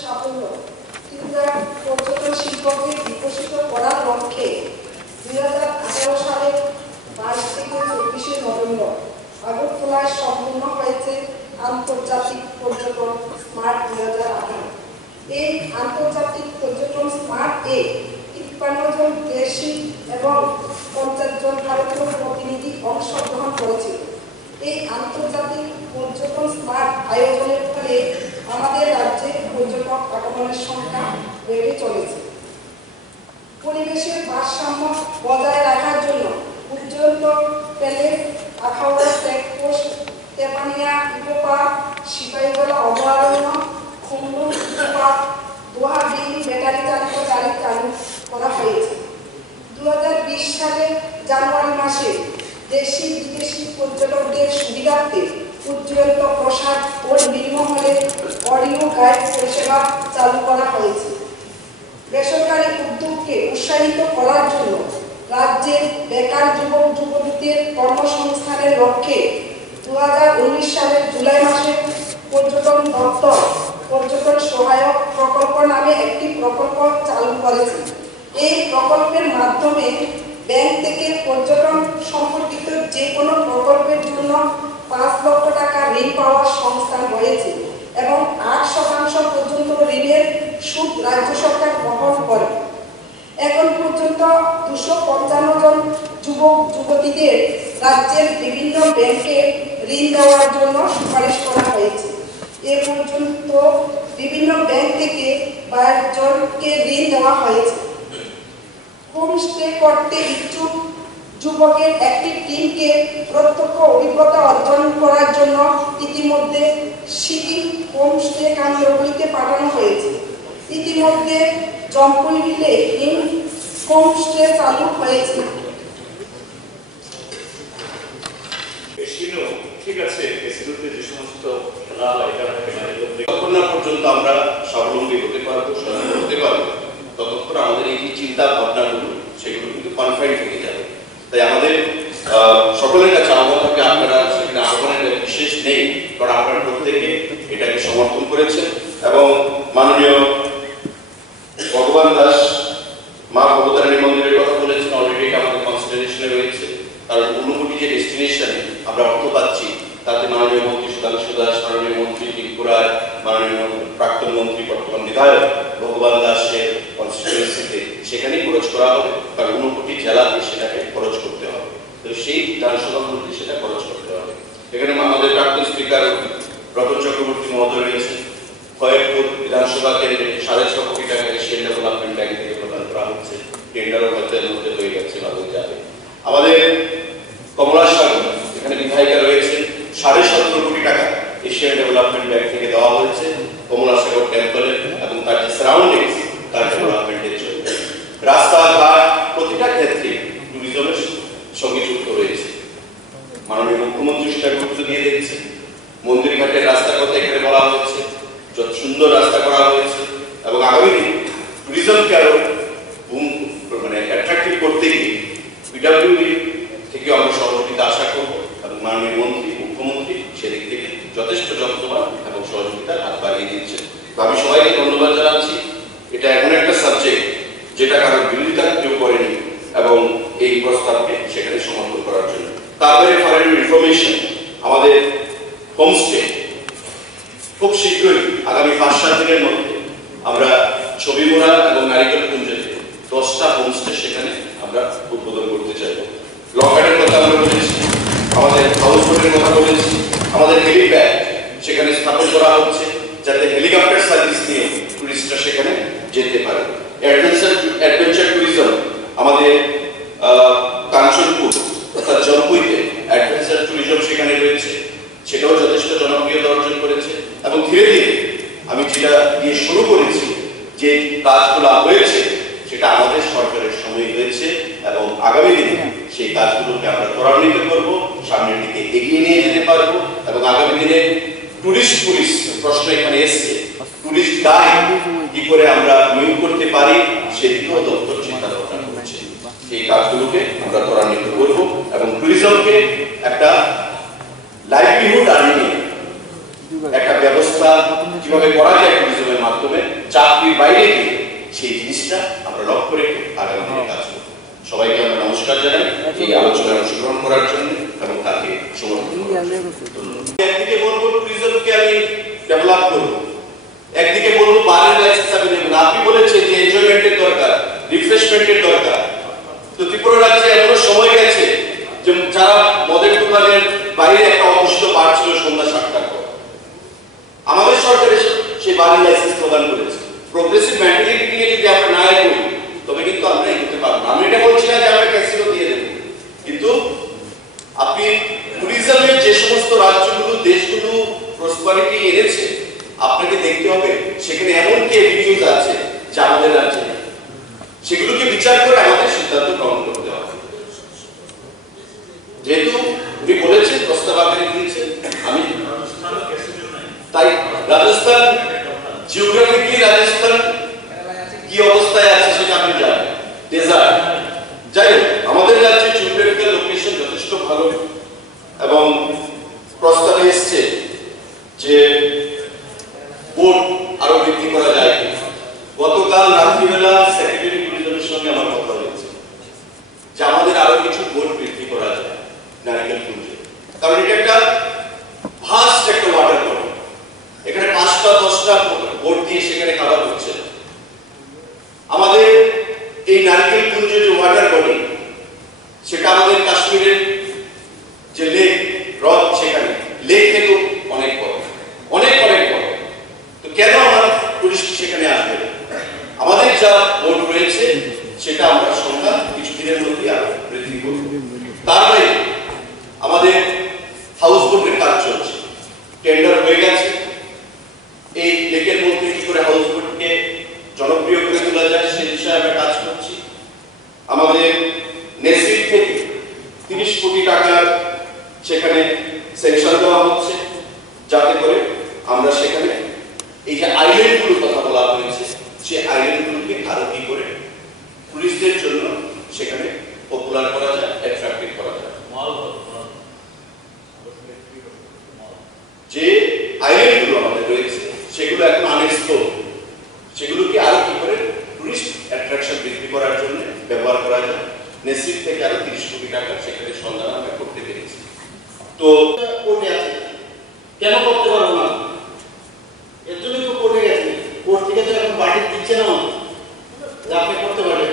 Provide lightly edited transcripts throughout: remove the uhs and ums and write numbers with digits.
সাফল্য ত্রিপুরার পর্যটন শিল্পকে বিকশিত করার লক্ষ্যে 2018 সালের 22 থেকে 24 নভেম্বর আগরতলায় সম্পূর্ণ হয়েছে আন্তর্জাতিক পর্যটন স্মার্ট 2018। এই আন্তর্জাতিক পর্যটন স্মার্ট 53 জন দেশি এবং 50 জন ভারতীয় প্রতিনিধি অংশগ্রহণ করেছিল। এই আন্তর্জাতিক পর্যটন স্মার্ট আয়োজনের ফলে আমাদের রাজ্যে পর্যটক আগমনের সংখ্যা বেড়ে চলেছে। পরিবেশের ভারসাম্য বজায় রাখার জন্য Ujjwal Palace, Akhaura checkpost, Tepania eco park, Sepahijala অভয়ারণ্য, Khumlung eco park, Dohabil battery চালিত গাড়ি চালু করা হয়েছে। 2020 সালের জানুয়ারি মাসে দেশি বিদেশি পর্যটকদের সুবিধার্থে উজ্জ্বল প্রসাদ ও নির্মহলে অডিও গাইড পরিষেবা চালু করা হয়েছে। বেসরকারি উদ্যোগকে উৎসাহিত করার জন্য রাজ্যের বেকার যুবক যুবতীদের কর্মসংস্থানের লক্ষ্যে 2019 সালের জুলাই মাসে পর্যটন দপ্তর পর্যটন সহায়ক প্রকল্প নামে একটি প্রকল্প চালু করেছে। এই প্রকল্পের মাধ্যমে ব্যাংক থেকে পর্যটন সম্পর্কিত যে কোনো প্রকল্পের জন্য 5 লক্ষ টাকা ঋণ পাওয়ার সংস্থান রয়েছে এবং 8% পর্যন্ত ঋণের সুদ রাজ্য সরকার বহন করে। এখন পর্যন্ত 255 জন যুবক যুবতীদের রাজ্যের বিভিন্ন ব্যাংকে ঋণ দেওয়ার জন্য সুপারিশ করা হয়েছে। এ পর্যন্ত বিভিন্ন ব্যাংক থেকে 22 জনকে ঋণ দেওয়া হয়েছে। হোমস্টে করতে ইচ্ছুক যুবকের একটি টিমকে প্রত্যক্ষ অভিজ্ঞতা অর্জন করার জন্য ইতিমধ্যে সিকিম হোমস্টে কেন্দ্রগুলিতে পাঠানো হয়েছে। ইতিমধ্যে জম্পুইবিলে হোমস্টে চালু হয়েছে। ঠিক আছে, এসিডুতে যে সমস্ত খেলা হয় ততক্ষণ না পর্যন্ত আমরা স্বাবলম্বী হতে পারবো, স্বাবলম্বী হতে পারবো, ততক্ষণ আমাদের এই চিন্তা ভাবনাগুলো সেগুলো কিন্তু কনফাইন থেকে যাবে। তাই আমাদের সকলের কাছে আহ্বান থাকে, আপনারা সেখানে আহ্বানের বিশেষ নেই, কারণ আপনারা প্রত্যেকে এটাকে সমর্থন করেছেন এবং মাননীয় ভগবান দাস মা ভবতারিণী মন্দিরের কথা বলেছেন। অলরেডি এটা আমাদের কনসিডারেশনে রয়েছে, কারণ 59 যে ডেস্টিনেশনে আমরা অর্থ পাচ্ছি তাতে মাননীয় মন্ত্রী সুধাংশু দাস, মাননীয় মন্ত্রী ত্রিপুরার মাননীয় প্রাক্তন মন্ত্রী বর্তমান বিধায়ক ভগবান দাসের কনস্টিটুয়েন্সিতে সেখানেই খরচ করা হবে, কারণ 59 জেলাতে সেটাকে খরচ করতে হবে। তো সেই বিধানসভাগুলোতে সেটা খরচ করতে হবে। এখানে আমাদের প্রাক্তন স্পিকার রতন চক্রবর্তী মহোদয় রয়েছে। খয়েরপুর বিধানসভা কেন্দ্রে 6.5 কোটি টাকা এশিয়ান ডেভেলপমেন্ট ব্যাংক থেকে প্রদান করা হচ্ছে। টেন্ডারও হয়তো এর মধ্যে হয়ে গেছে, ভালো যাবে। আমাদের কমলাসাগর এখানে বিধায়িকা রয়েছে, 17.5 কোটি টাকা এশিয়ান ডেভেলপমেন্ট ব্যাংক থেকে দেওয়া হয়েছে কমলাসাগর টেম্পলের এবং তার যে সারাউন্ডিংস তার ডেভেলপমেন্টের জন্য। রাস্তাঘাট প্রতিটা ক্ষেত্রে ট্যুরিজমের সঙ্গে যুক্ত রয়েছে। মাননীয় মুখ্যমন্ত্রী সেটা গুরুত্ব দিয়ে দেখছে। মন্দির ঘাটের রাস্তার কথা এখানে বলা হয়েছে, যত সুন্দর রাস্তা করা হয়েছে এবং আগামী দিনে ট্যুরিজমকে আরো অ্যাট্রাক্টিভ করতে গিয়ে পিডব্লিউডি থেকে আমরা সহযোগিতা আশা করব এবং মাননীয় মন্ত্রী মুখ্যমন্ত্রী সেদিক থেকে যথেষ্ট যত্নবান এবং সহযোগিতার হাত বাড়িয়ে দিচ্ছেন। আমি সবাইকে ধন্যবাদ জানাচ্ছি। এটা এমন একটা সাবজেক্ট যেটা কারোর বিরোধিতা কেউ করেনি এবং এই প্রস্তাবকে সেখানে সমর্থন করার জন্য। তারপরে ফর ইনফরমেশন, আমাদের হোমস্টে খুব শীঘ্রই আগামী 5-7 দিনের মধ্যে আমরা ছবিমোড়া এবং নারিকেল কুঞ্জতে 10টা হোমস্টে সেখানে আমরা উদ্বোধন করতে চাইব। লকগার্ডের কথা আমরা বলেছি, আমাদের হাউস বোটের কথা বলেছি, আমাদের হেলিপ্যাড সেখানে স্থাপন করা হচ্ছে যাতে হেলিকপ্টার সার্ভিস নিয়ে টুরিস্টরা সেখানে যেতে পারে। অ্যাডভেঞ্চার ট্যুরিজম আমাদের কাঞ্চনপুর অর্থাৎ জম্পুইতে অ্যাডভেঞ্চার ট্যুরিজম সেখানে রয়েছে, সেটাও যথেষ্ট জনপ্রিয়তা অর্জন করেছে এবং ধীরে ধীরে আমি যেটা দিয়ে শুরু করেছি যে কাজগুলো হয়েছে সেটা আমাদের সরকারের সময় হয়েছে এবং আগামী দিনে সেই কাজগুলোকে আমরা ত্বরান্বিত করব, সামনের দিকে এগিয়ে নিয়ে যেতে পারবো এবং আগামী দিনে টুরিস্ট পুলিশ প্রশ্ন এখানে এসছে, টুরিস্ট গাইড কি করে আমরা নিয়োগ করতে পারি সেদিকেও দপ্তর চিন্তা ভাবনা করছে। সেই কাজগুলোকে আমরা ত্বরান্বিত করব এবং টুরিজমকে একটা লাইভলিহুড আর্নিং একটা ব্যবস্থা কিভাবে করা যায় টুরিজমের মাধ্যমে মাটির বাইরে গিয়ে সেই জিনিসটা আমরা লক্ষ্য রেখে আগামী দিনে কাজ করব। সবাইকে আমরা নমস্কার জানাই এই আলোচনায় অংশগ্রহণ করার জন্য এবং তাকে সমর্থন করার জন্য। একদিকে বলবো ট্যুরিজমকে আমি ডেভেলপ করবো, একদিকে বলবো বারের লাইসেন্স আমি দেবো না। আপনি বলেছেন যে এনজয়মেন্টের দরকার, রিফ্রেশমেন্টের দরকার। তো ত্রিপুরা রাজ্যে এমন সময় গেছে যে যারা মদের দোকানের বাইরে একটা অঘোষিত বার ছিল সন্ধ্যা 7টার পর, আমাদের সরকার সেই বারের লাইসেন্স প্রদান করেছে। প্রোগ্রেসিভ মেন্টালিটি নিয়ে যদি আমরা না এগোই তবে কিন্তু আমরা এগোতে পারবো না। আমি এটা বলছি না যে আমরা ক্যাসিনো দিয়ে দেবো, কিন্তু আপনি ট্যুরিজমের যে সমস্ত রাজ্যগুলো দেশগুলো প্রসপারিটি এনেছে আপনাকে দেখতে হবে সেখানে এমন কি এভিনিউজ আছে যা আমাদের রাজ্যে নেই। সেগুলোকে বিচার করে আমাদের সিদ্ধান্ত গ্রহণ করতে হবে। যেহেতু উনি বলেছেন প্রস্তাব আকারে দিয়েছেন, আমি তাই রাজস্থান জিওগ্রাফিক্যালি রাজস্থান কি অবস্থায় আছে সেটা আপনি জানেন, ডেজার্ট। যাই হোক, আমাদের রাজ্যে জিওগ্রাফিক্যাল লোকেশন যথেষ্ট ভালো এবং প্রস্তাবে এসছে যে বোট আরো বৃদ্ধি করা যায়। গতকাল রাত্রিবেলা সেক্রেটারি ট্যুরিজমের সঙ্গে আমার কথা হয়েছে যে আমাদের আরো কিছু বোট বৃদ্ধি করা যায় নারিকেল কুঞ্জে, কারণ এটা একটা ভাস্ট একটা ওয়াটার বডি। এখানে 5টা 10টা বোট দিয়ে সেখানে খাবার হচ্ছে। আমাদের এই নারিকেল কুঞ্জ যে ওয়াটার বডি সেটা আমাদের কাশ্মীরের যে লেক হ্রদ, সেখানে লেক থেকে অনেক বড়, অনেক অনেক বড়। তো কেন আমার টুরিস্ট সেখানে আসবে? আমাদের যা বোট রয়েছে সেটা আমরা সংখ্যা কিছুদিনের মধ্যে আরো বৃদ্ধি করব। তার বাইরে আমাদের হাউস বোটের কাজ চলছে, টেন্ডার হয়ে গেছে। এই লেকের মধ্যে কি করে হাউস বোটকে জনপ্রিয় করে তোলা যায় সে বিষয়ে আমরা কাজ করছি। আমাদের নেসিপ থেকে 30 কোটি টাকার সেখানে সেকশন দেওয়া হচ্ছে যাতে করে আমরা সেখানে এই যে আইল্যান্ডগুলোর কথা বলা হয়েছে সেই আইল্যান্ডগুলোকে আরো কি করে টুরিস্টদের জন্য সেখানে পপুলার করা যায়, অ্যাট্রাক্টিভ করা যায়। যে আইল্যান্ডগুলো আমাদের রয়েছে সেগুলো এখন আনএক্সপ্লোর, সেগুলোকে আরো কি করে টুরিস্ট অ্যাট্রাকশন বৃদ্ধি করার জন্য ব্যবহার করা যায়। নেসিপ থেকে আরো 30 কোটি টাকা সেখানে সন্ধান আমরা করতে পেরেছি। তো কোর্টে আছে, কেন করতে পারবো না? এর জন্যই তো কোর্টে গেছে। কোর্ট থেকে তো এখন বাড়ি দিচ্ছে না যে আপনি করতে পারবেন।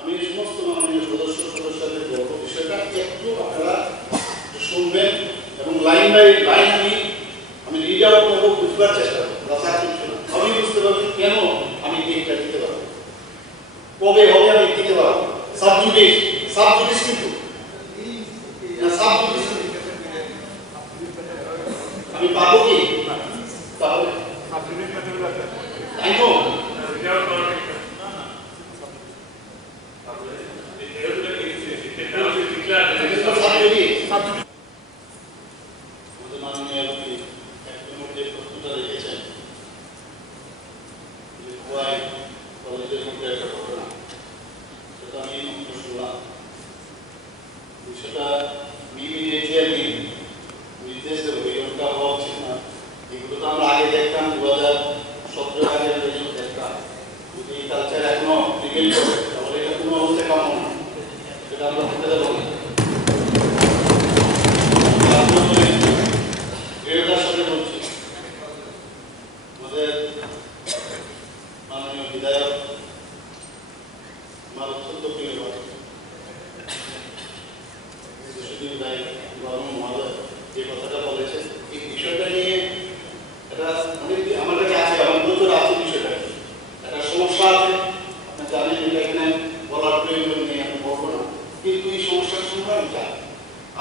আমি সমস্ত মাননীয় সদস্যদের বলবো বিষয়টা একটু আপনারা শুনবেন এবং লাইন বাই লাইন আমি রিড আউট করবো, বুঝবার চেষ্টা করবো। আমি বুঝতে পারবো কেন আমি এইটা দিতে পারবো, কবে হবে আমি দিতে পারবো। সাবজুডিস কিন্তু না, সাবজুডিস আমি পাবো কি? তাহলে তাই তো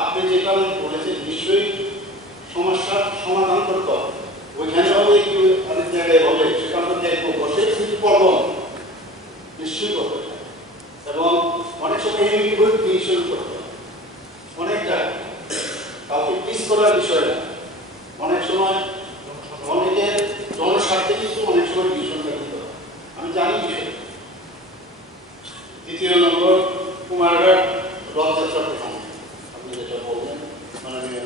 আপনি যে কারণে বলেছেন নিশ্চয়ই সমস্যার সমাধান করতে হবে। ওইখানে হবে একটু অনেক জায়গায় হবে, সেখান থেকে বসে কিছু পর্ব নিশ্চয়ই করতে হবে এবং অনেক সময় এই শুরু করতে হবে। অনেকটা কাউকে পিস করার বিষয় না, অনেক সময় অনেকের জনস্বার্থে কিন্তু অনেক সময় ভীষণটা দিতে হবে। আমি জানি বিষয়। দ্বিতীয় নম্বর কুমারঘাট রথযাত্রা প্রসঙ্গে আপনি যেটা বলবেন মাননীয়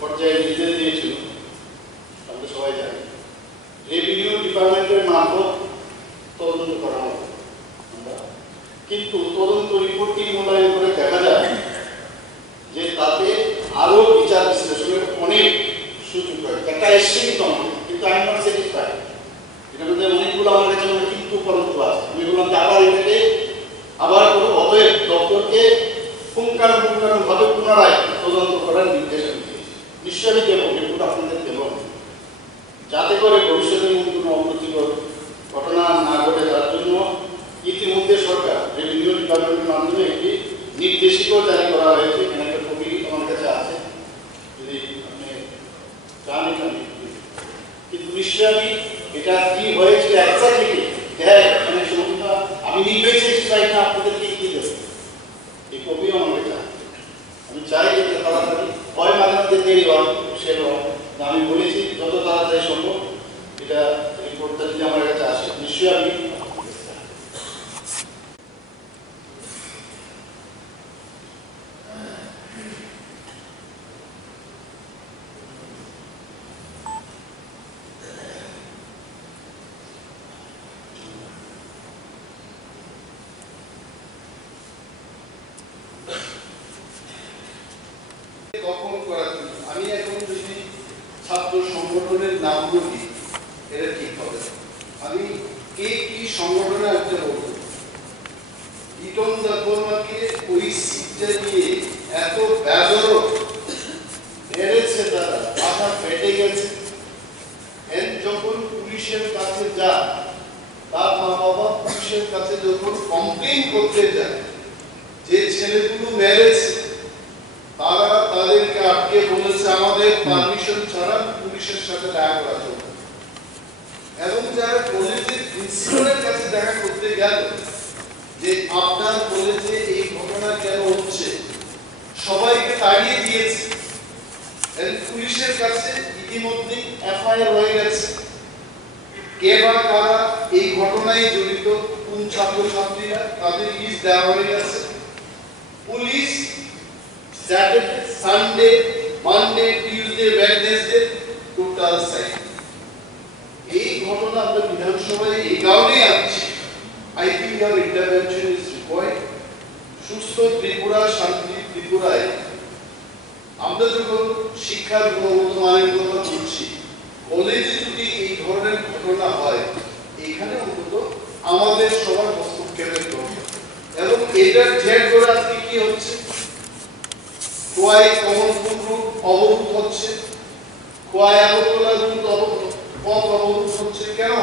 পর্যায়ে নির্দেশ দিয়েছিল, আমরা সবাই জানি। রেভিনিউ ডিপার্টমেন্টের মারফত তদন্ত করা হবে, কিন্তু তদন্ত রিপোর্টটি মূল্যায়ন করে দেখা যায় যে তাতে আরো বিচার বিশ্লেষণের অনেক সুযোগ রয়েছে। একটা এসছে কিন্তু আই এম নট স্যাটিসফাইড। এটার মধ্যে অনেকগুলো আমার কাছে কিন্তু পরন্তু আছে। আমি বললাম যে আবার এটাকে আবার কোনো অতএব দপ্তরকে পুঙ্খানুপুঙ্খানুভাবে পুনরায় তদন্ত করার নির্দেশ আমি দিয়েছি। নিশ্চয়ই আমি দেবো, রিপোর্ট আপনাদের দেবো, যাতে করে ভবিষ্যতে কোনো অপ্রীতিকর ঘটনা না ঘটে। তার জন্য ইতিমধ্যে সরকার রেভিনিউ ডিপার্টমেন্টের মাধ্যমে একটি নির্দেশিকাও জারি করা হয়েছে। এখানে একটা কপি আমার কাছে আছে, যদি আপনি চান এখানে। কিন্তু নিশ্চয়ই আমি এটা কি হয়েছিল একসাথে হ্যাঁ মানে সমস্যা আমি নিজেই চেষ্টা চাই না আপনাদেরকে কি দেবো, এই কপিও আমার কাছে আছে। আমি চাই যে তাড়াতাড়ি হয় মাঝে মাঝে দেরি হয়, সে আমি বলেছি যত তাড়াতাড়ি সম্ভব এটা রিপোর্টটা যদি আমার কাছে আসে নিশ্চয়ই আমি কখন করা। আমি এখন যদি ছাত্র সংগঠনের নামগুলো দিই এটা ঠিক হবে। আমি কে কি সংগঠনে একটা বলবো, ইটন দাকোমাকে ওই সিটটা নিয়ে এত বেজর মেরেছে, তারা মাথা ফেটে গেছে। যখন পুলিশের কাছে যায়, তার মা বাবা পুলিশের কাছে যখন কমপ্লেন করতে যায় যে ছেলেগুলো মেরেছে, তারা তাদেরকে আটকে বলেছে আমাদের পারমিশন ছাড়া পুলিশের সাথে দেখা করা চলবে। এবং যারা কলেজের প্রিন্সিপালের কাছে দেখা করতে গেল যে আপনার কলেজে এই ঘটনা কেন হচ্ছে, সবাইকে তাড়িয়ে দিয়েছে। পুলিশের কাছে ইতিমধ্যে এফআইআর হয়ে গেছে। কে বা কারা এই ঘটনায় জড়িত, কোন ছাত্রছাত্রীরা, তাদের লিস্ট দেওয়া হয়ে গেছে। Police Saturday, Sunday, Monday, Tuesday, Wednesday, total side. এই ঘটনা আমরা বিধানসভায় এই কারণেই আনছি। I think your intervention is required. সুস্থ ত্রিপুরা, শান্তি ত্রিপুরায় আমরা যখন শিক্ষার গুণগত মানের কথা বলছি, কলেজে যদি এই ধরনের ঘটনা হয়, এখানে অন্তত আমাদের সবার হস্তক্ষেপের দরকার। এবং এটার জের করে আজকে কি হচ্ছে, খোয়াই কমলপুর রুট অবরোধ হচ্ছে, খোয়াই আগরতলা রুট পথ অবরোধ হচ্ছে। কেন?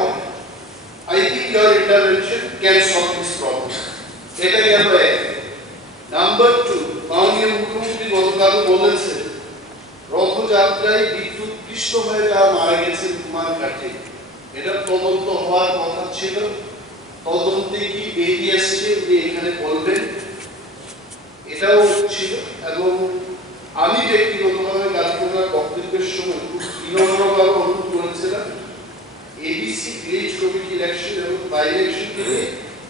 I think your intervention can solve this problem. এটা গেল এক। নাম্বার 2, মাননীয় মুখ্যমন্ত্রী গতকাল বলেছেন রথযাত্রায় বিদ্যুৎপৃষ্ট হয়ে যারা মারা গেছে বিমান ঘাটে, এটা তদন্ত হওয়ার কথা ছিল। তদন্তে কি বেরিয়ে আসছে উনি এখানে বলবেন, এটাও ছিল। এবং আমি ব্যক্তিগতভাবে গাজীপুরের বক্তব্যের সময় খুব বিনম্রভাবে অনুরোধ করেছিলাম এবিসি গ্রেড কমিটি ইলেকশন এবং বাই ইলেকশন থেকে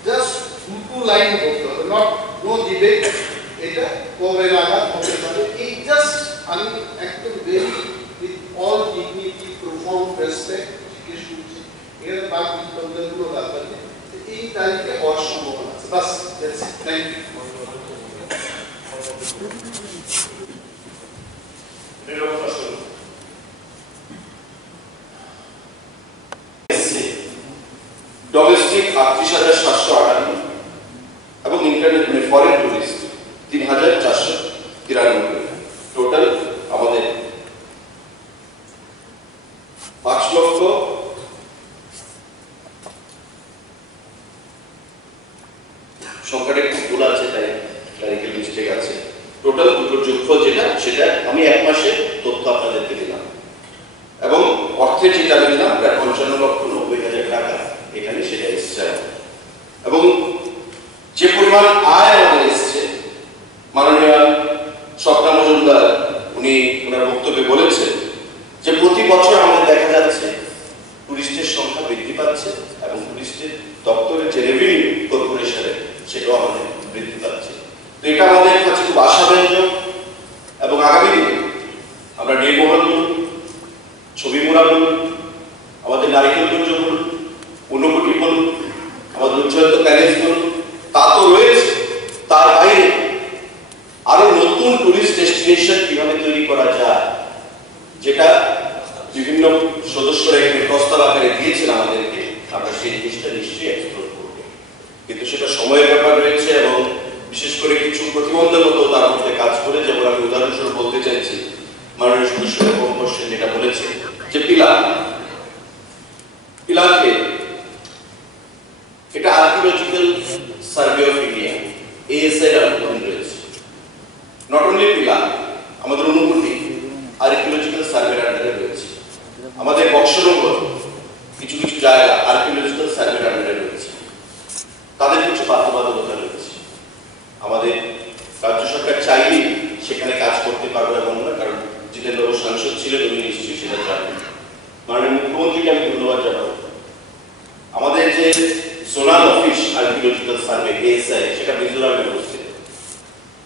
জাস্ট দুটো লাইন বলতে হবে, নট নো ডিবেট। এটা কবে নাগাদ হতে পারে এই জাস্ট আমি একদম very with all dignity profound respect জিজ্ঞেস করছি। এখানে বাকি তদন্তগুলো দরকার নেই, এই তারিখে হওয়ার সম্ভাবনা আছে। বাস that's it, thank you. Domestic ৩৮,৭৫৮ এবং ইন্টারনেট ফরেন টুরিস্ট ৩,৪৯৩। টোটাল আমাদের ৫ লক্ষ সংখ্যাটা একটু ভুল আছে, তাই ক্লারিক্যাল মিস্টেক আছে। টোটাল দুটোর যোগফল যেটা, সেটা আমি এক মাসে তথ্য আপনাদেরকে দিলাম। এবং অর্থের যেটা আমি দিলাম প্রায় ৫৫,৯০,০০০ টাকা এখানে সেটা এসছে। এবং যে পরিমাণ আয় আমাদের এসছে, মাননীয় স্বপ্না মজুমদার উনি ওনার বক্তব্যে বলেছেন যে প্রতি বছর আমাদের দেখা যাচ্ছে টুরিস্টের সংখ্যা বৃদ্ধি পাচ্ছে এবং টুরিস্টের দপ্তরের যে রেভিনিউ কর্পোরেশনের সেটাও আমাদের বৃদ্ধি পাচ্ছে। তো এটা আমাদের কাছে খুব আশাব্যঞ্জক এবং আগামী দিনে রেপুটেশন কিভাবে তৈরি করা যায়, যেটা বিভিন্ন সদস্যরা এখানে প্রস্তাব আকারে দিয়েছেন আমাদেরকে, আমরা সেই জিনিসটা নিশ্চয়ই এক্সপ্লোর করব। কিন্তু সেটা সময়ের ব্যাপার রয়েছে এবং বিশেষ করে কিছু প্রতিবন্ধকতাও তার মধ্যে কাজ করে। যেমন আমি উদাহরণস্বরূপ বলতে চাইছি, মাননীয় সদস্য হোসেন যেটা বলেছে যে পিলারকে এটা archaeological survey of India ASI এর আওতাধীন রয়েছে। নট অনলি পিলার, আমাদের অনুভূতি আর্কিওলজিক্যাল সার্ভের আন্ডারে রয়েছে। আমাদের বক্সনগর কিছু কিছু জায়গা আর্কিওলজিক্যাল সার্ভের আন্ডারে রয়েছে। তাদের কিছু বাধ্যবাধকতা রয়েছে। আমাদের রাজ্য সরকার চাইলে সেখানে কাজ করতে পারবে এমন না, কারণ জিতেন্দ্রবাবু সাংসদ ছিলেন, উনি নিশ্চয়ই সেটা জানেন। মাননীয় মুখ্যমন্ত্রীকে আমি ধন্যবাদ জানাবো। আমাদের যে zonal office archaeological survey ASI সেটা মিজোরামে অবস্থিত।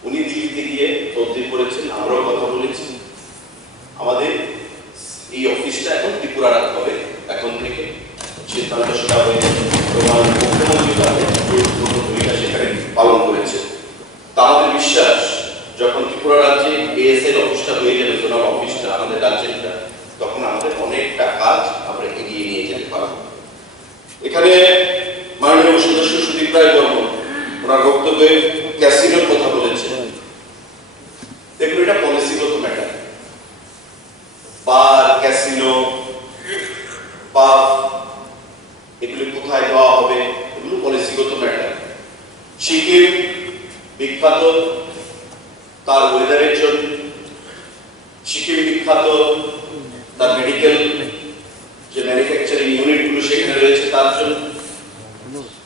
উনি দিল্লিতে গিয়ে তদবির করেছেন, আমরাও কথা বলেছি। আমাদের এই অফিসটা এখন ত্রিপুরা রাখতে হবে, এখন থেকে সিদ্ধান্ত সেটা হয়েছে। মুখ্যমন্ত্রী গুরুত্বপূর্ণ ভূমিকা সেখানে পালন করেছে। তা আমাদের বিশ্বাস যখন ত্রিপুরা রাজ্যে ASI অফিসটা হয়ে যাবে, জোনাল অফিসটা আমাদের রাজ্যেরটা, তখন আমাদের অনেকটা কাজ আমরা এগিয়ে নিয়ে যেতে পারবো। এখানে মাননীয় সদস্য সুদীপ রায় বর্মন ওনার বক্তব্যে ক্যাসিনোর কথা বলেছেন। দেখুন, এটা পলিসিগত ম্যাটার। বার, ক্যাসিনো, পাব এগুলো কোথায় দেওয়া হবে এগুলো পলিসিগত ম্যাটার। সিকিম বিখ্যাত তার ওয়েদারের জন্য, সিকিম বিখ্যাত তার মেডিকেল যে ম্যানুফ্যাকচারিং ইউনিটগুলো সেখানে রয়েছে তার জন্য,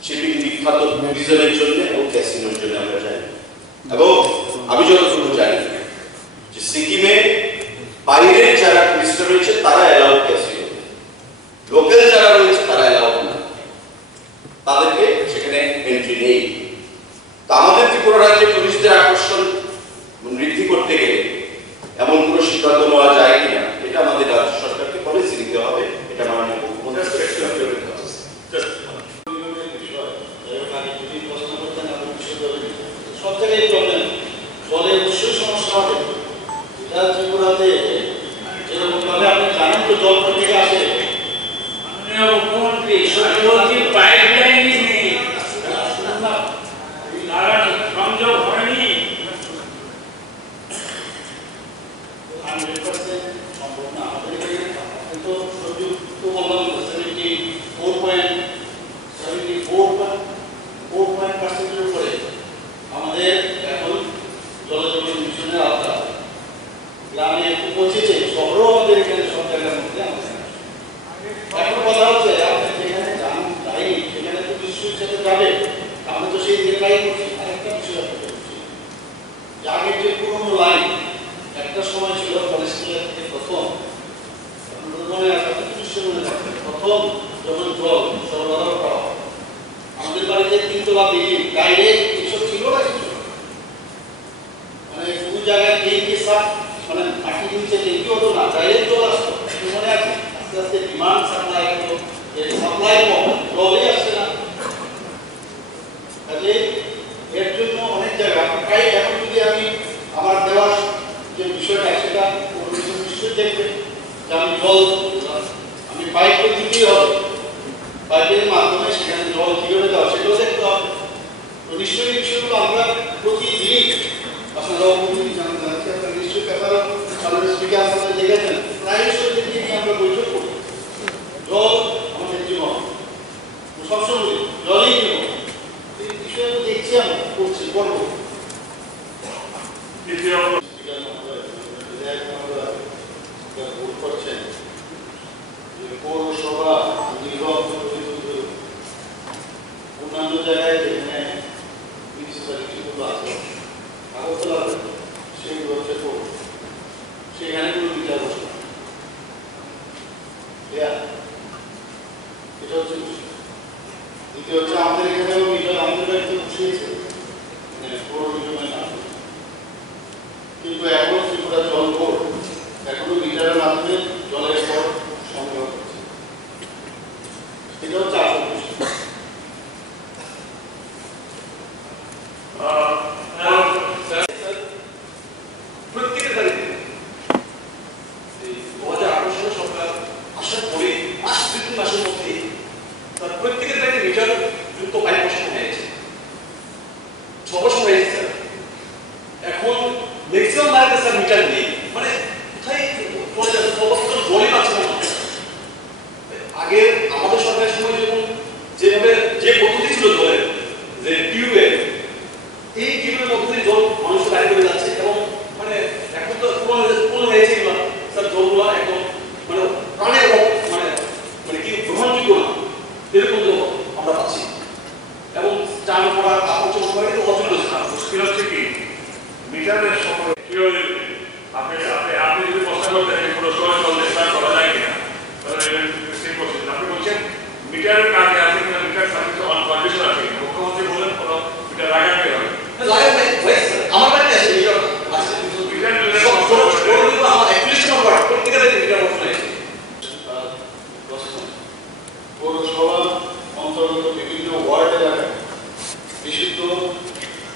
সিকিম বিখ্যাত ট্যুরিজমের জন্য এবং ক্যাসিনোর জন্য আমরা জানি। এবং আমি যতটুকু জানি যে সিকিমে বাইরের যারা টুরিস্ট রয়েছে তারা অ্যালাউড ক্যাসিনো, লোকাল যারা রয়েছে তারা অ্যালাউড না, তাদেরকে সেখানে এন্ট্রি নেই। তা আমাদের ত্রিপুরা রাজ্যে টুরিস্টদের আকর্ষণ বৃদ্ধি করতে গেলে এমন কোনো সিদ্ধান্ত নেওয়া যায় কিনা, এটা আমাদের রাজ্য সরকারকে পলিসি নিতে হবে। এটা মাননীয় মুখ্যমন্ত্রী সব জায়গায় প্রবলেম, জলের অবশ্যই সমস্যা হবে। এটা ত্রিপুরাতে যেরকম ভাবে আপনি জানেন তো জল থেকে আসে, মাননীয় মুখ্যমন্ত্রী সত্যজিৎ পাইপলাইনই নেই, সংযোগ হয়নি। 100% সম্ভব না আমাদের তো সংযোগ তো বললাম 74.74% উপরে আমাদের এখন জলজীবন মিশনের আওতা। গ্রামে একটু পৌঁছেছে, শহরও আমাদের এখানে সব জায়গার মধ্যে আমাদের। এখন কথা হচ্ছে আপনি যেখানে যাইনি সেখানে তো নিশ্চয়ই সাথে যাবে, আমরা তো সেই দিকে ট্রাই করছি। আরেকটা বিষয় আপনাকে বলছি, যে আগের যে পুরোনো লাইন একটা সময় ছিল কলেস্ট্রলের থেকে প্রথম, মনে আছে নিশ্চয় মনে থাকে, প্রথম যখন জল সরবরাহ করা হয় আমাদের বাড়িতে 3 তলা বিল্ডিং, ডাইরেক্ট এসব ছিল না কিছু, মানে কোনো জায়গায় ট্যাঙ্কি সাপ মানে মাটি নিচে ট্যাঙ্কি হতো না, ডাইরেক্ট জল আসতো। মনে আছে আস্তে আস্তে ডিমান্ড সাপ্লাই হলো, এই সাপ্লাই কম, জলই আসছে না। তাহলে এর জন্য অনেক জায়গা প্রায় এখন যদি আমি আমার দেওয়ার যে বিষয়টা সেটা নিশ্চয়ই দেখবে যে আমি জল আমি পাইপে দিতেই হবে, পাইপের মাধ্যমে সেখানে জল কিভাবে দেওয়া সেটাও দেখতে হবে। তো নিশ্চয়ই বিষয়গুলো আমরা প্রতিদিন আপনারাও প্রতিদিন জানতে চাচ্ছি, আপনারা নিশ্চয়ই পেপারও আমাদের স্পিকার আপনাদের দেখেছেন, প্রায়শই দিকে নিয়ে আমরা বৈঠক করি। জল আমাদের জীবন, সবসময় জলই জীবন, এই বিষয়গুলো দেখছি আমরা করছি করবো। করছেন পৌরসভা অন্যান্য জায়গায় যেখানে মিউনিসিপ্যালিটিগুলো আছে আগরতলা সেগুলো হচ্ছে সেখানে কোনো বিচার বসে না। এটা হচ্ছে দ্বিতীয় হচ্ছে আমাদের এখানেও মিটার আমাদের বাড়িতে বসিয়েছে পৌর নিগমের নাম, কিন্তু এখন ত্রিপুরা জল বোর্ড এখনো মিটারের মাধ্যমে জলের স্তর সংগ্রহ করছে। এটা হচ্ছে আসল বিষয়। প্রত্যেকের মিটার নেই, মানে কোথায় পড়ে যাচ্ছে, অবস্থা জলই পাচ্ছে না। আগে আমাদের সরকারের সময় যখন যেভাবে যে পদ্ধতি ছিল জলের, যে টিউবওয়েল, এই টিউবের মধ্যে জল মানুষের বাইরে করে যাচ্ছে এবং মানে এখন তো পুরো হয়েছে এগুলো স্যার, জলগুলো একদম মানে প্রাণের মানে মানে কি গ্রহণযোগ্য না, এরকম জল আমরা পাচ্ছি এবং চান করা, কাপড় চোপড় করা কিন্তু অযোগ্য। মুশকিল হচ্ছে কি মিটারের সময় আপনি যদি প্রশ্ন করতেন পুরো সময় চলতে করা যায় কিনা, তাহলে সেই প্রশ্ন আপনি বলছেন মিটারের কাজে আছে কিনা, মিটার সার্ভিস অন কন্ডিশন আছে কিনা। মুখ্যমন্ত্রী বলেন কোনো মিটার লাগাতে হবে, আমার বাড়িতে আছে মিটার আছে, মিটার আমার অ্যাপ্লিকেশন করা প্রত্যেকের মিটার বসানো আছে। পৌরসভা অন্তর্গত বিভিন্ন ওয়ার্ড এলাকায় বিশুদ্ধ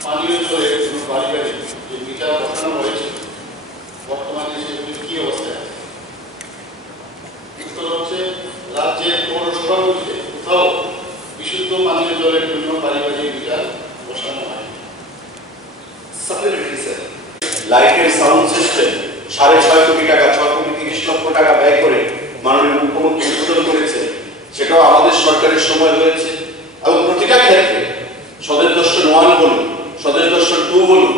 পানীয় জলের কোনো বাড়ি বাড়ি যে মিটার বসানো হয়েছে, বর্তমানে সেগুলির কি অবস্থায় আছে? উত্তর হচ্ছে রাজ্যের পৌরসভাগুলিতে কোথাও বিশুদ্ধ পানীয় জলের জন্য বাড়ি বাড়ি মিটার বসানো হয়। সাপ্লিমেন্টারি স্যার, লাইটের সাউন্ড সিস্টেম 6.5 কোটি টাকা, 6 কোটি 30 লক্ষ টাকা ব্যয় করে মাননীয় মুখ্যমন্ত্রী উদ্বোধন করেছে, সেটাও আমাদের সরকারের সময় হয়েছে। এবং প্রতিটা ক্ষেত্রে স্বদেশ দর্শন 1 বলুন, স্বদেশ দর্শন 2 বলুন,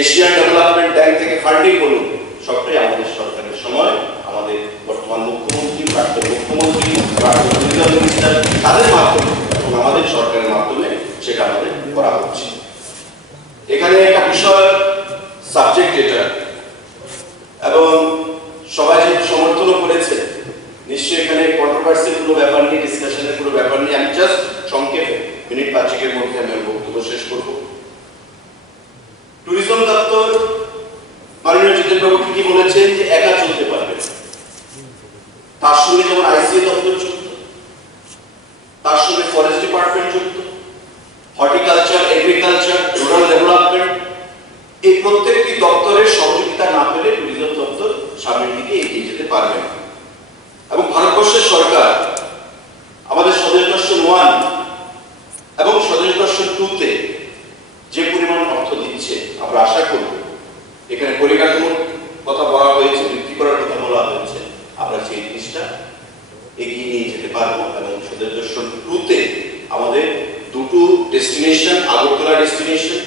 এশিয়ান ডেভেলপমেন্ট ব্যাংক থেকে ফান্ডিং বলুন, সবটাই আমাদের সরকারের সময় আমাদের বর্তমান মুখ্যমন্ত্রী, প্রাক্তন মুখ্যমন্ত্রী, প্রাক্তন ট্যুরিজম মিনিস্টার তাদের মাধ্যমে এবং আমাদের সরকারের মাধ্যমে সেটা আমাদের করা হচ্ছে। এখানে একটা বিষয় সাবজেক্ট এটা, এবং সবাই যেহেতু সমর্থনও করেছে, নিশ্চয়ই এখানে কন্ট্রোভার্সির কোনো ব্যাপার নেই, ডিসকাশনের কোনো ব্যাপার নেই। আমি জাস্ট সংক্ষেপে মিনিট 5-এর মধ্যে আমি বক্তব্য শেষ করব। ট্যুরিজম দপ্তর মাননীয় জিতেন্দ্রবাবু কি বলেছেন যে একা চলতে পারবে, তার সঙ্গে যেমন আইসিএ দপ্তর যুক্ত, তার সঙ্গে ফরেস্ট ডিপার্টমেন্ট যুক্ত, হর্টিকালচার, এগ্রিকালচার, রুরাল ডেভেলপমেন্ট, এই প্রত্যেকটি দপ্তরের সহযোগিতা না পেলে ট্যুরিজম দপ্তর সামনের দিকে এগিয়ে যেতে পারবে না। এবং ভারতবর্ষের সরকার আমাদের স্বদেশ দর্শন 1 এবং স্বদেশ দর্শন 2-তে যে পরিমাণ অর্থ দিচ্ছে, আমরা আশা করব এখানে পরিকাঠামোর কথা বলা হয়েছে, বৃদ্ধি করার কথা বলা হয়েছে, আমরা সেই জিনিসটা এগিয়ে নিয়ে যেতে পারবো। এবং স্বদেশ দর্শন 2-তে আমাদের দুটো ডেস্টিনেশন, আগরতলা ডেস্টিনেশন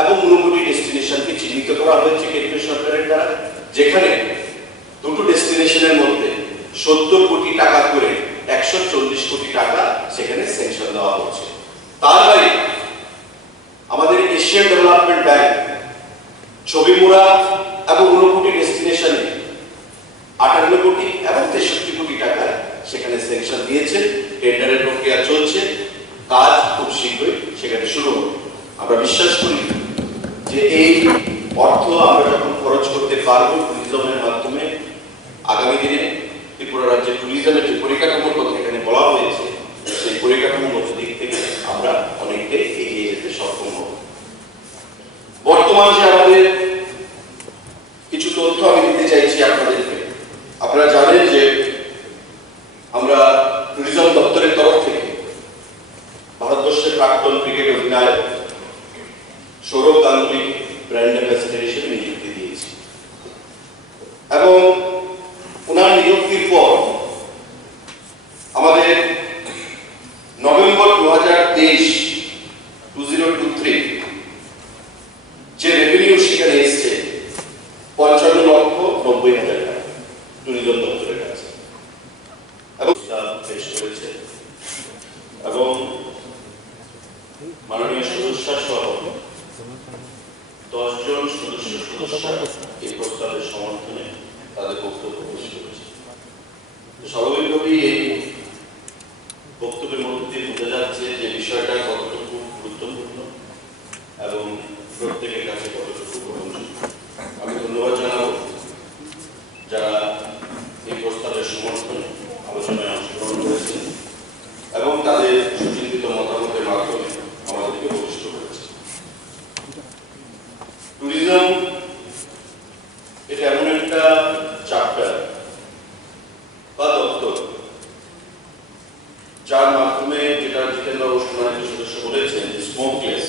এবং ঊনকোটি ডেস্টিনেশনকে চিহ্নিত করা হয়েছে কেন্দ্রীয় সরকারের দ্বারা, যেখানে দুটো ডেস্টিনেশনের মধ্যে 70 কোটি টাকা করে 140 কোটি টাকা সেখানে স্যাংশন দেওয়া হচ্ছে। তার বাইরে আমাদের এশিয়ান ডেভেলপমেন্ট ব্যাংক ছবিমুড়া এবং ঊনকোটি ডেস্টিনেশনে 58 কোটি এবং 63 কোটি টাকা সেখানে স্যাংশন দিয়েছে। টেন্ডারের প্রক্রিয়া চলছে, কাজ খুব শীঘ্রই সেখানে শুরু হবে। আমরা বিশ্বাস করি যে এই অর্থ আমরা যখন খরচ করতে পারবো ট্যুরিজমের মাধ্যমে, আগামী দিনে ত্রিপুরা রাজ্যের ট্যুরিজমের যে পরিকাঠামোর কথা এখানে বলা হয়েছে, সেই পরিকাঠামোর দিক থেকে আমরা অনেকটাই এগিয়ে যেতে সক্ষম হব। বর্তমান যে আমাদের কিছু তথ্য আমি দিতে চাইছি আপনাদেরকে, আপনারা জানেন যে আমরা ট্যুরিজম দপ্তরের তরফ থেকে ভারতবর্ষের প্রাক্তন ক্রিকেট অধিনায়ক সৌরভ গাঙ্গুলি ব্র্যান্ড অ্যাম্বাসেডর হিসেবে নিযুক্তি দিয়েছি, এবং ওনার নিযুক্তির পর আমাদের নভেম্বর 2023 যে রেভিনিউ সেখানে এসছে 55,90,000 টাকা ট্যুরিজম দপ্তরের কাছে, এবং পেশ করেছে এবং মাননীয় সদস্য সহ 10 জন সদস্য এই প্রস্তাবের সমর্থনে তাদের বক্তব্য পেশ করেছে। স্বাভাবিকভাবেই এই বক্তব্যের মধ্যে দিয়ে বোঝা যাচ্ছে যে বিষয়টা কতটুকু গুরুত্বপূর্ণ এবং প্রত্যেকের কাছে কতটুকু গ্রহণযোগ্য। আমি ধন্যবাদ জানাবো যারা এই প্রস্তাবের সমর্থনে আলোচনায় অংশগ্রহণ করেছে এবং তাদের সুচিন্তিত মতামতের মাধ্যমে আমাদেরকে বলিষ্ঠ করেছে। ট্যুরিজম এটা এমন একটা চ্যাপ্টার বা দপ্তর যার মাধ্যমে, যেটা জিতেন্দ্রবাবু সম্মানিত সদস্য বলেছেন যে স্মোকলেস,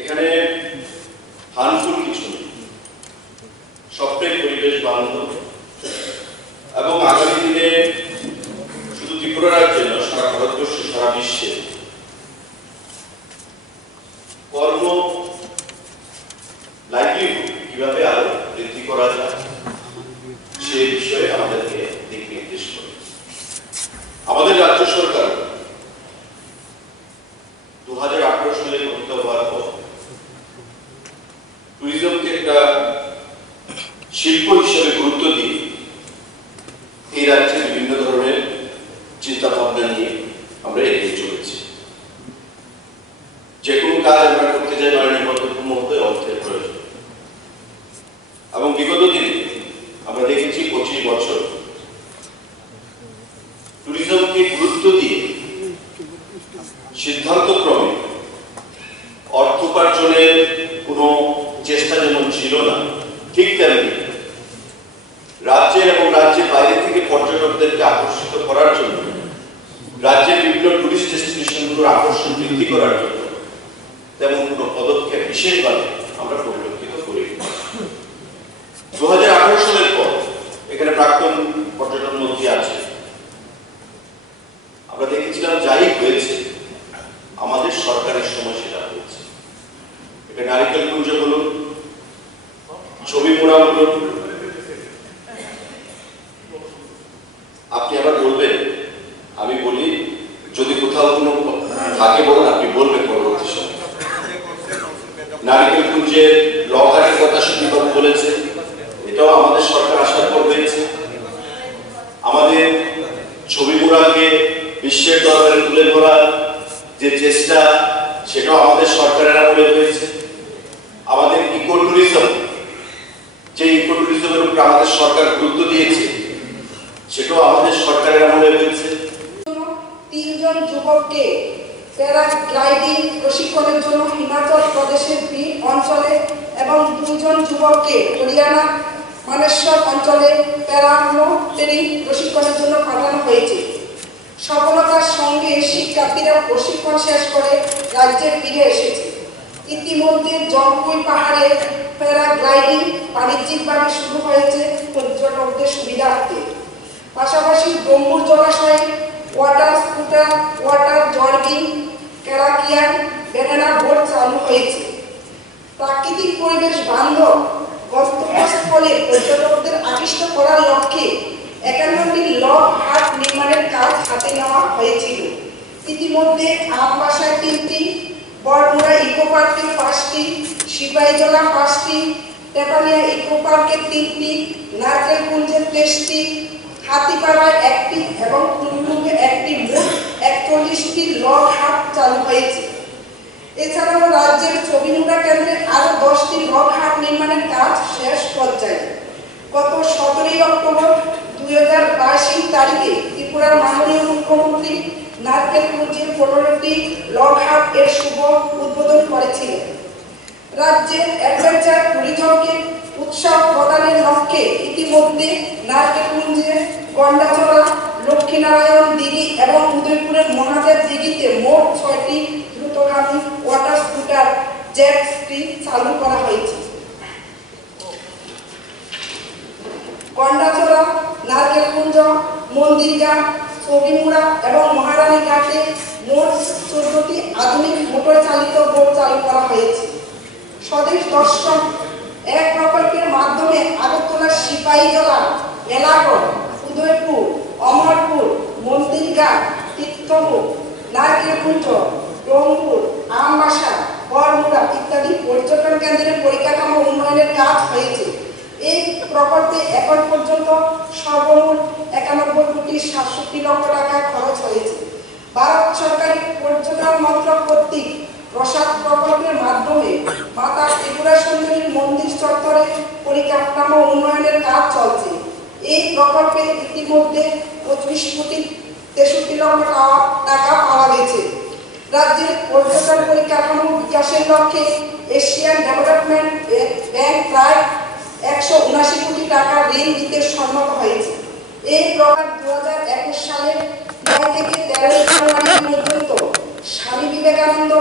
এখানে হার্মফুল কিছু নেই, সবটাই পরিবেশ বান্ধব এবং আগামী দিনে শুধু ত্রিপুরা রাজ্যে নয়, সারা ভারতবর্ষ, সারা বিশ্বে কর্ম লাইভলিহুড কিভাবে আরো বৃদ্ধি করা যায় সে বিষয়ে আমাদেরকে দিক নির্দেশ করে। আমাদের রাজ্য সরকার 2018 সালে গঠিত হওয়ার পর ট্যুরিজমকে একটা শিল্প হিসেবে গুরুত্ব দিয়ে এই রাজ্যে বিভিন্ন ধরনের চিন্তা ভাবনা নিয়ে আমরা এগিয়ে চলেছি। যে কোনো কাজ আমরা করতে যাই মাননীয় মুখ্যমন্ত্রী অর্থের প্রয়োজন, এবং বিগত দিনে আমরা দেখেছি 25 বছর ট্যুরিজমকে গুরুত্ব দিয়ে সিদ্ধান্তক্রমে অর্থ উপার্জনের কোনো চেষ্টা যেমন ছিল না, ঠিক তেমনি রাজ্যের এবং রাজ্যের বাইরে থেকে পর্যটকদেরকে আকর্ষিত করার জন্য, রাজ্যের বিভিন্ন টুরিস্ট ডেস্টিনেশনগুলোর আকর্ষণ বৃদ্ধি করার জন্য তেমন কোনো পদক্ষেপ বিশেষভাবে আমরা পরিলক্ষিত করি। 2018 সালের পর এখানে প্রাক্তন পর্যটন মন্ত্রী আছে, আমরা দেখেছিলাম যাই হয়েছে আমাদের সরকারের সময় সেটা হয়েছে। এটা নারিকেল কুঞ্জ বলুন, ছবি মোড়া বলুন, আপনি আবার বলবেন, আমি বলি যদি কোথাও কোনো থাকে বলুন, আপনি বলবেন পরবর্তী সময়। নারিকেল কুঞ্জের লকারের কথা সুদীপবাবু বলেছে, এটাও আমাদের সরকার আসার পর হয়েছে। আমাদের ছবি মোড়াকে বিশ্বের দরবারে তুলে ধরার যে চেষ্টা, সেটাও আমাদের সরকারের আমলে হয়েছে। আমাদের ইকো ট্যুরিজম, যে ইকো ট্যুরিজমের উপর আমাদের সরকার গুরুত্ব দিয়েছে, সেটাও আমাদের সরকারের আমলে হয়েছে। 3 জন যুবককে প্যারাগ্লাইডিং প্রশিক্ষণের জন্য হিমাচল প্রদেশের বিড় অঞ্চলে এবং 2 জন যুবককে হরিয়ানা মানেশ্বর অঞ্চলে প্যারাগ্লো ট্রেনিং প্রশিক্ষণের জন্য পাঠানো হয়েছে। সফলতার সঙ্গে শিক্ষার্থীরা প্রশিক্ষণ শেষ করে রাজ্যে ফিরে এসেছে। ইতিমধ্যে জম্পুই পাহাড়ে প্যারাগ্লাইডিং বাণিজ্যিকভাবে শুরু হয়েছে পর্যটকদের সুবিধার্থে। পাশাপাশি ব্রহ্মপুর জলাশয়ে ওয়াটার স্কুটার, ওয়াটার জর্গিং, ক্যারাকিয়ান, ব্যানানা বোট চালু হয়েছে। প্রাকৃতিক পরিবেশ বান্ধব গন্তব্যস্থলে পর্যটকদের আকৃষ্ট করার লক্ষ্যে 51টি লগ হাট নির্মাণের কাজ হাতে নেওয়া হয়েছিল। ইতিমধ্যে আমবাসায় 3টি, বড়মুড়া ইকো পার্কে 5টি, সিপাহীজলা 5টি, টেপানিয়া ইকো পার্কে 3টি, নারকেলকুঞ্জে 23টি, হাতিপাড়ায় 1টি এবং কুমুরুঙ্গে 1টি, মোট 41টি লগ হাট চালু হয়েছে। এছাড়াও রাজ্যের ছবিমুড়া কেন্দ্রে আরো 10টি লগ হাট নির্মাণের কাজ শেষ পর্যায়ে। গত 17 অক্টোবর 2022 তারিখে ত্রিপুরার মাননীয় মুখ্যমন্ত্রী নারকেলকুঞ্জের 15টি লগ হাট এর শুভ উদ্বোধন করেছিলেন। রাজ্যের অ্যাডভেঞ্চার ট্যুরিজমকে উৎসাহ প্রদানের লক্ষ্যে ইতিমধ্যে নারকেলকুঞ্জে, গন্ডাছড়া, লক্ষ্মীনারায়ণ দিঘি এবং উদয়পুরের মহাদেব দিঘিতে মোট 6টি দ্রুতগামী ওয়াটার স্কুটার জেট স্কি চালু করা হয়েছে। গন্ডাছড়া, নারকেলকুঞ্জ, মন্দিরঘাট, ছবিমুড়া এবং মহারানী ঘাটে মোট 14টি আধুনিক মোটর চালিত বোট চালু করা হয়েছে। স্বদেশ দর্শন এক প্রকল্পের মাধ্যমে আগরতলার সিপাহীজলা, এলাগড়, উদয়পুর, অমরপুর, মন্দিরঘাট, তীর্থপুর, নারকেলকুঞ্জ, ব্রহ্মপুর, আমবাসা, বড়মুড়া ইত্যাদি পর্যটন কেন্দ্রের পরিকাঠামো উন্নয়নের কাজ হয়েছে। এই প্রকল্পে এখন পর্যন্ত সর্বমোট 91,67,00,000 টাকা খরচ হয়েছে। ভারত সরকারি পর্যটন মন্ত্রক কর্তৃক প্রসাদ প্রকল্পের মাধ্যমে মাতা ত্রিপুরা সুন্দরীর মন্দির চত্বরে পরিকাঠামো উন্নয়নের কাজ চলছে। এই প্রকল্পে ইতিমধ্যে 25,63,00,000 টাকা পাওয়া গেছে। রাজ্যের পর্যটন পরিকাঠামো বিকাশের লক্ষ্যে এশিয়ান ডেভেলপমেন্ট ব্যাংক প্রায় 179 কোটি টাকা ঋণ দিতে সম্মত হয়েছে। এই প্রকল্প 2021 সালের 9 থেকে 13 জানুয়ারি পর্যন্ত স্বামী বিবেকানন্দ